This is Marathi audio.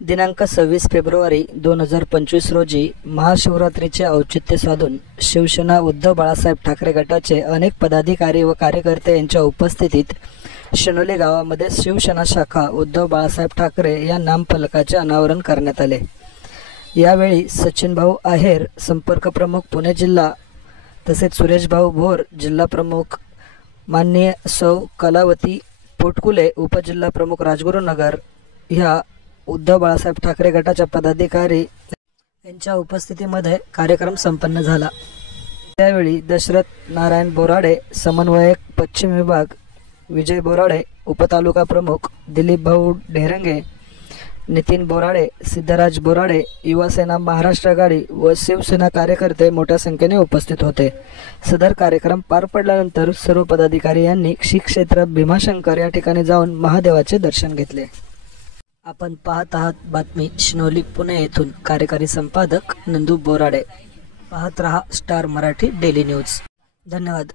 दिनांक 26 फेब्रुवारी 2025 रोजी महाशिवरात्रीचे औचित्य साधून शिवसेना उद्धव बाळासाहेब ठाकरे गटाचे अनेक पदाधिकारी व कार्यकर्ते यांच्या उपस्थितीत शिनोली गावामध्ये शिवसेना शाखा उद्धव बाळासाहेब ठाकरे या नामफलकाचे अनावरण करण्यात आले। यावेळी सचिन भाऊ आहेर संपर्क प्रमुख पुणे जिल्हा तसेच सुरेश भाऊ भोर जिल्हा प्रमुख, माननीय सौ कलावती पोटकुले उपजिल्हा प्रमुख राजगुरुनगर ह्या उद्धव बाळासाहेब ठाकरे गटाच्या पदाधिकारी यांच्या उपस्थितीमध्ये कार्यक्रम संपन्न झाला। त्यावेळी दशरथ नारायण बोराडे समन्वयक पश्चिम विभाग, विजय बोराडे उपतालुका प्रमुख, दिलीप भाऊ ढेरंगे, नितीन बोराडे, सिद्धराज बोराडे, युवासेना महाराष्ट्र आघाडी व शिवसेना कार्यकर्ते मोठ्या संख्येने उपस्थित होते। सदर कार्यक्रम पार पडल्यानंतर सर्व पदाधिकारी यांनी श्री क्षेत्र भीमाशंकर या ठिकाणी जाऊन महादेवाचे दर्शन घेतले। आपण पाहत आहात बातमी शिनोली पुणे येथून। कार्यकारी संपादक नंदू बोराडे। पाहत रहा स्टार मराठी डेली न्यूज। धन्यवाद।